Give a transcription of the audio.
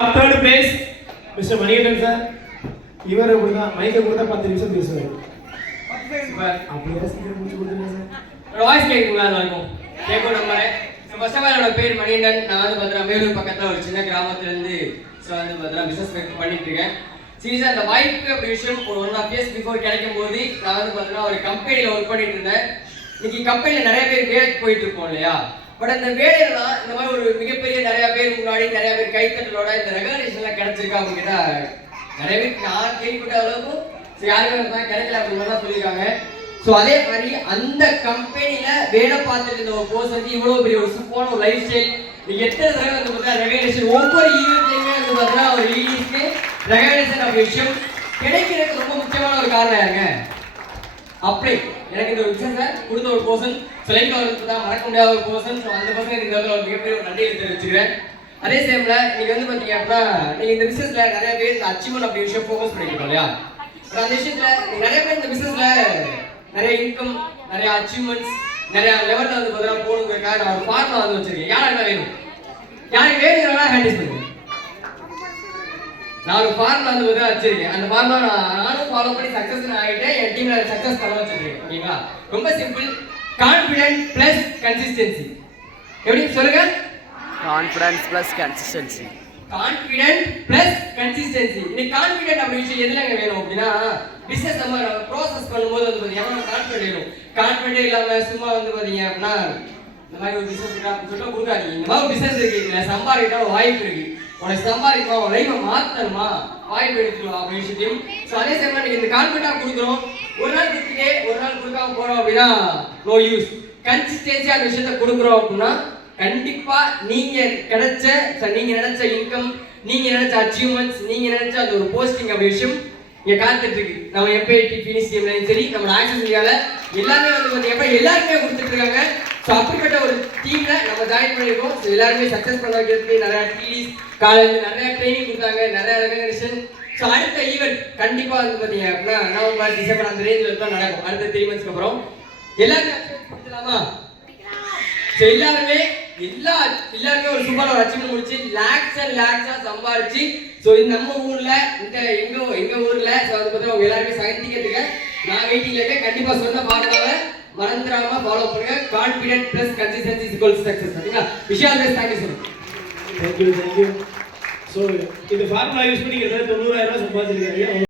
Third place, Mr. Manikandan sir. இவர் அப்படிதான் மைக்க கொடுத்தா 10 நிமிஷம் பேசுவார். அப்படியே சீக்கிரம் முடிச்சு கொடுத்துருங்க சார். வாய்ஸ் கேட்குங்களா எல்லாருக்கும்? கேட்கும் நம்புறேன். ஃபர்ஸ்ட் ஆஃப் ஆல் என்னோட பேர் மணிகண்டன். நான் வந்து பார்த்தீங்கன்னா வேலூர் பக்கத்தில் ஒரு சின்ன கிராமத்துலேருந்து வந்து பார்த்தீங்கன்னா பிஸ்னஸ் பண்ணிட்டு இருக்கேன். சீரியஸாக அந்த வாய்ப்பு அப்படி விஷயம் ஒரு 1.5 years பிஃபோர் கிடைக்கும் போது நான் வந்து பார்த்தீங்கன்னா ஒரு கம்பெனியில் ஒர்க் பண்ணிட்டு இருந்தேன். இன்னைக்கு கம்பெனியில் நிறைய பேர் வேலைக்கு போயிட்டு இருக்கோம் இல்லையா? பட் அந்த வேலையெல்லாம் இந்த மாதிரி ஒரு மிகப்பெரிய நிறைய பேர் முன்னாடி நிறைய பேர் கைத்தட்டலோட இந்த ரெகக்னேஷன்லாம் கிடைச்சிருக்கா அப்படின்னு கேட்டால் நிறைய பேர் நான் கேள்விப்பட்ட அளவுக்கும் யாருக்கும் கிடைக்கல அப்படின்னு தான் சொல்லியிருக்காங்க. ஸோ அதே மாதிரி அந்த கம்பெனியில் வேலை பார்த்துட்டு இருந்த ஒரு கோர்ஸ் வந்து இவ்வளோ பெரிய ஒரு சூப்பரான ஒரு லைஃப் ஸ்டைல் எத்தனை தடவை வந்து பார்த்தீங்கன்னா ரெகக்னேஷன் ஒவ்வொரு ஈவெண்ட்லையுமே வந்து பார்த்தீங்கன்னா ஒரு லேடிஸ்க்கு ரெகக்னேஷன் அப்படி விஷயம் கிடைக்கிறதுக்கு ரொம்ப முக்கியமான ஒரு காரணம் யாருங்க? அப்படி எனக்கு இந்த விஷயத்தை கொடுத்த ஒரு பர்சன் லைஃப்ல வந்து தான் மறக்க முடியாத ஒரு பர்சன். ஸோ அந்த பர்சன் இந்த இடத்துல ஒரு மிகப்பெரிய ஒரு நன்றியை தெரிவிச்சுக்கிறேன். அதே சேம்ல நீங்க வந்து பாத்தீங்க அப்படின்னா நீங்க இந்த பிசினஸ்ல நிறைய பேர் இந்த அச்சீவ்மெண்ட் அப்படி விஷயம் ஃபோக்கஸ் பண்ணிருக்கோம் இல்லையா? அந்த விஷயத்துல நிறைய பேர் இந்த பிசினஸ்ல நிறைய இன்கம் நிறைய அச்சீவ்மெண்ட்ஸ் நிறைய லெவல்ல வந்து பார்த்தீங்கன்னா போகணுங்கிறதுக்காக நான் ஒரு ஃபார்முலா வந்து வச்சிருக்கேன். யாருக்கு வேணும்? யாருக்கு வேணுங்கிறதா ஹேண்டில் பண்ணுங்க. நான் ஒரு ஃபார்முலா வந்து வச்சிருக்கேன். அந்த ஃபார்முலா நானும் ஃபாலோ பண்ணி சக்சஸ் ஆகிட்டேன். என் டீம்ல சக்சஸ் பண்ண வச்சிருக்கேன். ஓகேங்களா? ரொம்ப சிம்பிள். Confident plus consistency. எப்படி சொல்லுங்க? Confidence plus consistency. Confident plus consistency. இன்னைக்கு கான்ஃபிடென்ட் அப்படி விஷயம் எதுலங்க வேணும் அப்படின்னா பிசினஸ் நம்ம ப்ராசஸ் பண்ணும்போது வந்து பாத்தீங்கன்னா கான்ஃபிடென்ட் வேணும். கான்ஃபிடென்ட் இல்லாம சும்மா வந்து பாத்தீங்க அப்படின்னா இந்த மாதிரி ஒரு பிசினஸ் இருக்கா அப்படின்னு சொல்லிட்டு கொடுக்காதீங்க. இந்த மாதிரி பிசினஸ் இருக்கு, இதுல சம்பாதிக்க வாய்ப்பு இருக்கு, உனக்கு சம்பாதிக்கணும், உன் லைஃபை மாத்தணுமா, வாய்ப்பு எடுத்துக்கலாம் அப்படி விஷயத்தையும். ஸோ அதே சமயம் நீங்க இந்த கான்ஃபிடென்ட்டா கொடுக்குறோம், ஒரு நாள் கொடுத்துட்டே ஒரு நாள் கொடுக்காம போறோம் அப்படின்னா நோ யூஸ். கன்சிஸ்டன்சியா அந்த விஷயத்த கொடுக்குறோம் அப்படின்னா கண்டிப்பா நீங்க கிடைச்ச நீங்க நினைச்ச இன்கம், நீங்க நினைச்ச அச்சீவ்மெண்ட்ஸ், நீங்க நினைச்ச அந்த ஒரு போஸ்டிங் அப்படி விஷயம் இங்க காத்துட்டு இருக்கு. நம்ம எம்பைடி ஃபினிஷ் டீம்லயும் சரி நம்ம ஆக்சஸ் இந்தியால எல்லாமே வந்து பாத்தீங்கன்னா எல்லாருமே கொடுத்துட்டு இருக்காங்க. ஸோ அப்படிப்பட்ட ஒரு டீம்ல நம்ம ஜாயின் பண்ணிருக்கோம். ஸோ எல்லாருமே சக்சஸ் பண்ண வைக்கிறதுக்கு நிறைய டிடிஸ் காலேஜ் நிறைய ட்ரைனிங் கொடுத்தாங்க, நிறைய ரெகக்னேஷன். ஸோ அடுத்த ஈவெண்ட் கண்டிப்பா வந்து பாத்தீங்க அப்படின்னா நவம்பர் டிசம்பர் அந்த ரேஞ்சில் தான் நடக்கும். அடுத்த 3 monthsக்கு அப்புறம் எல்லாருமே கொடுத்துலாமா? ஸோ எல்லாருமே ஒரு சூப்பரான ஒரு அச்சீவ்மெண்ட் முடிச்சு லேக்ஸ் அண்ட் லேக்ஸா சம்பாதிச்சு ஸோ நம்ம ஊர்ல இந்த எங்க ஊர்ல ஸோ அதை பத்தி அவங்க எல்லாருமே சந்திக்கிறதுக்கு நான் வெயிட்டிங்ல இருக்கேன். கண்டிப்பா சொன்ன பார்த்தால மறந்துடாம ஃபாலோ பண்ணுங்க. Confident plus consistency equals success. ஓகேங்களா? Vishal thank you sir. Thank you. So இந்த ஃபார்முலா யூஸ் பண்ணி 90,000 சம்பாதிச்சிருக்காங்க.